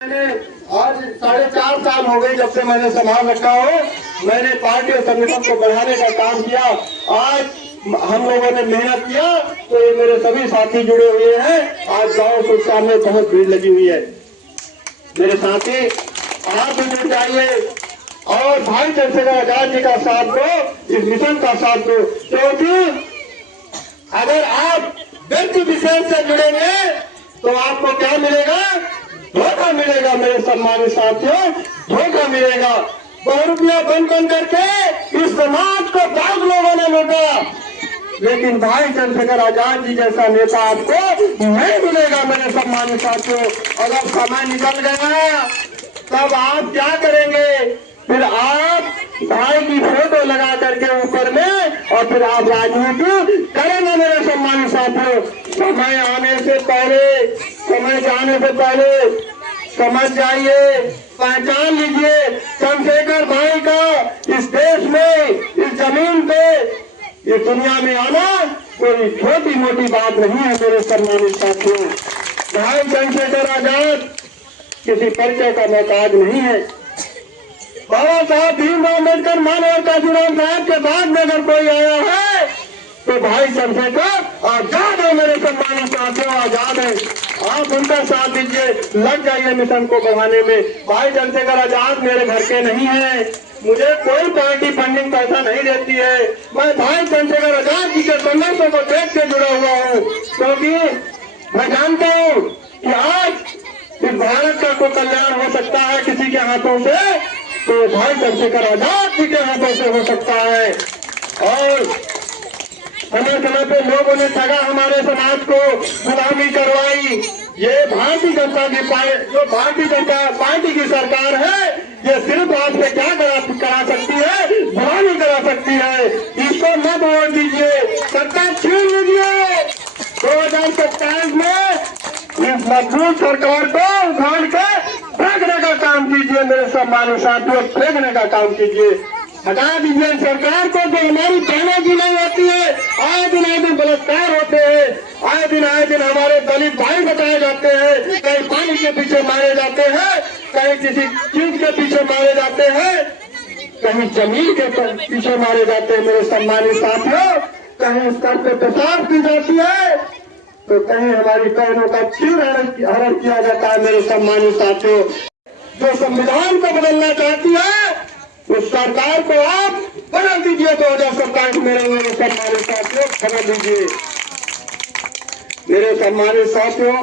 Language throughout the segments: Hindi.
मैंने आज 4.5 साल हो गए जब से मैंने संभाल रखा हो। मैंने पार्टी और संगठन को बढ़ाने का काम किया। आज हम लोगों ने मेहनत किया तो ये मेरे सभी साथी जुड़े हुए हैं। आज गांव के सामने बहुत भीड़ लगी हुई है। मेरे साथी आप भी जुड़ जाइए और भाई चंद्रशेखर आजाद जी का साथ दो, इस मिशन का साथ दो, क्योंकि अगर आप व्यक्ति विशेष से जुड़ेंगे तो आपको क्या मिलेगा? धोखा मिलेगा मेरे सम्मानित साथियों, धोखा मिलेगा। 2 रुपया बन करके इस समाज को बहुत लोगों ने लूटा, लेकिन भाई चंद्रशेखर आजाद जी जैसा नेता आपको नहीं मिलेगा मेरे सम्मानित साथियों। अगर समय निकल गया तब आप क्या करेंगे? फिर आप भाई की फोटो लगा करके ऊपर में और फिर आप राजनीति करेंगे मेरे सम्मानित साथियों। समय आने से पहले, समय जाने से पहले समझ जाइए, पहचान लीजिए चंद्रशेखर भाई का इस देश में, इस जमीन पे, इस दुनिया में आना कोई छोटी मोटी बात नहीं है मेरे सम्मानित साथियों। भाई चंद्रशेखर आजाद किसी परिचय का मोहताज नहीं है। बाबा साहब भीमराव अम्बेडकर, मानव काशीराम साहब के बाद में अगर कोई आया है तो भाई चंद्रशेखर आजाद है मेरे सम्मानित साथियों, आजाद है। आप उनका साथ दीजिए, लग जाइए मिशन को बढ़ाने में। भाई चंद्रशेखर आजाद मेरे घर के नहीं है, मुझे कोई पार्टी फंडिंग पैसा नहीं देती है। मैं भाई चंद्रशेखर आजाद जी के संघर्षों को देख के जुड़ा हुआ हूँ, क्योंकि मैं जानता हूँ कि आज इस भारत का कोई कल्याण हो सकता है किसी के हाथों से तो भाई चंद्रशेखर आजाद जी के हाथों से हो सकता है। और समय समय पे लोगों ने ठगा हमारे समाज को, गुलामी करवाई। ये भारतीय जनता की जो भारतीय जनता पार्टी की सरकार है, ये सिर्फ आपसे क्या करा सकती है? गुलामी करा सकती है। इसको न वोट दीजिए, सत्ता छीन लीजिए। 2027 में इस मजबूत सरकार को उखाड़ के फेंकने का काम कीजिए मेरे सम्मानित साथियों, फेंकने का काम कीजिए। हटा दीजिए सरकार को जो हमारी बहनें जी नहीं होती है। आए दिन बलात्कार होते हैं, आए दिन हमारे दलित भाई बताए जाते हैं, कहीं पानी के पीछे मारे जाते हैं, कहीं किसी चीज के पीछे मारे जाते हैं, कहीं जमीन के पीछे मारे जाते हैं मेरे सम्मानित साथियों, कहीं स्तर पे पेशाब की जाती है तो कहीं हमारी बहनों का छीन हरण किया जाता है मेरे सम्मानित साथियों। जो संविधान को बदलना चाहती है उस सरकार को आप बदल दीजिए। 2027 में मेरे सम्मानित साथियों बदल दीजिए। मेरे सम्मानित साथियों,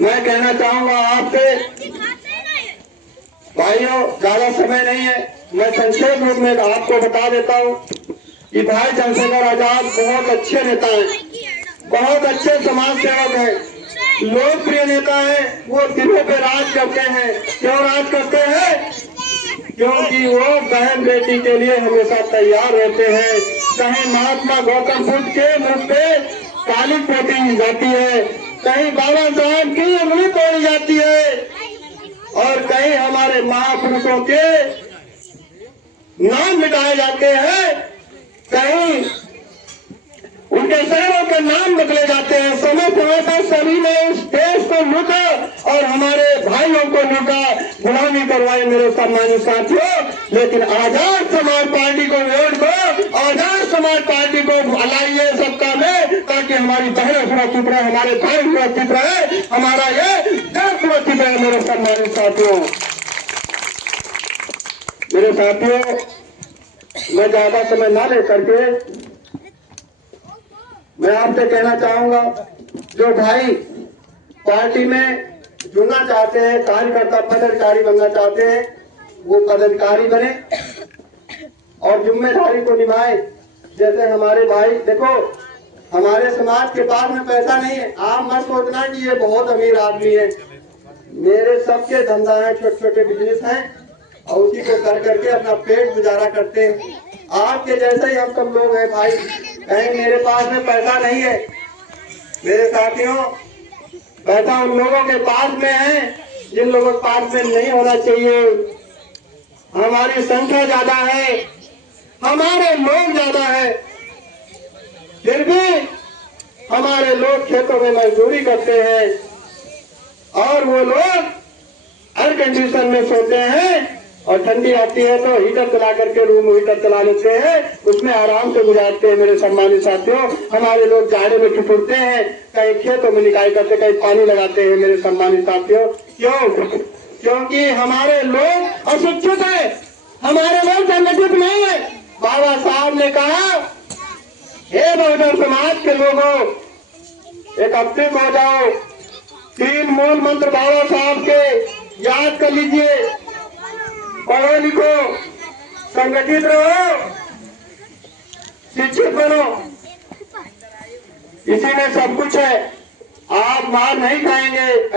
मैं कहना चाहूंगा आपसे, भाइयों ज्यादा समय नहीं है, मैं संक्षेप रूप में आपको बता देता हूँ कि भाई चंद्रशेखर आजाद बहुत अच्छे नेता हैं, बहुत अच्छे समाज सेवक हैं, लोकप्रिय नेता हैं। वो दिलों पे राज करते हैं। क्यों राज करते हैं? क्योंकि वो बहन बेटी के लिए हमेशा तैयार रहते हैं। कहीं महात्मा गौतम बुद्ध के मुंह पे काली पोती जाती है, कहीं बाबा साहब की उंगली तोड़ी जाती है और कहीं हमारे महापुरुषों के नाम मिटाए जाते हैं, कहीं उनके शहरों के नाम बदले जाते हैं। समय समय पर सभी ने इस देश को लूटा और हमारे भाइयों को लूटा, गुलामी करवाई मेरे सम्मानित साथियों। लेकिन आजाद समाज पार्टी को वोट दो, आजाद समाज पार्टी को लाइए सबका में, ताकि हमारी बहनें सुरक्षित रहे, हमारे भाई सुरक्षित रहे, हमारा ये देश सुरक्षित रहे मेरे सम्मानित साथियों। मेरे साथियों, मैं ज्यादा समय ना ले करके मैं आपसे कहना चाहूंगा, जो भाई पार्टी में जुड़ना चाहते हैं, कार्यकर्ता पदाधिकारी बनना चाहते हैं, वो पदाधिकारी बने और जिम्मेदारी को निभाए। जैसे हमारे भाई, देखो हमारे समाज के पास में पैसा नहीं है, आप मत सोचना कि ये बहुत अमीर आदमी है। मेरे सबके धंधा है, छोटे छोटे बिजनेस हैं और उसी को कर करके अपना पेट गुजारा करते हैं। आपके जैसे ही हम सब लोग हैं भाई, कहीं मेरे पास में पैसा नहीं है। मेरे साथियों, पैसा उन लोगों के पास में है जिन लोगों के पास में नहीं होना चाहिए। हमारी संख्या ज्यादा है, हमारे लोग ज्यादा है, फिर भी हमारे लोग खेतों में मजदूरी करते हैं और वो लोग एयर कंडीशन में सोते हैं और ठंडी आती है तो हीटर चला करके रूम हीटर चला लेते हैं, उसमें आराम से गुजारते हैं। मेरे सम्मानित साथियों, हमारे लोग जाड़े में ठिठुरते हैं, कहीं खेतों में निकाय करते, कहीं पानी लगाते हैं। मेरे सम्मानित साथियों, क्यों? क्योंकि हमारे लोग अशिक्षित है, हमारे लोग संगठित नहीं है। बाबा साहब ने कहा, हे बहुजन समाज के लोगों, एकत्रित हो जाओ, 3 मूल मंत्र बाबा साहब के याद कर लीजिए, पढ़ो लिखो, संगठित रहो, शिक्षित बनो, इसी में सब कुछ है। आप मार नहीं खाएंगे।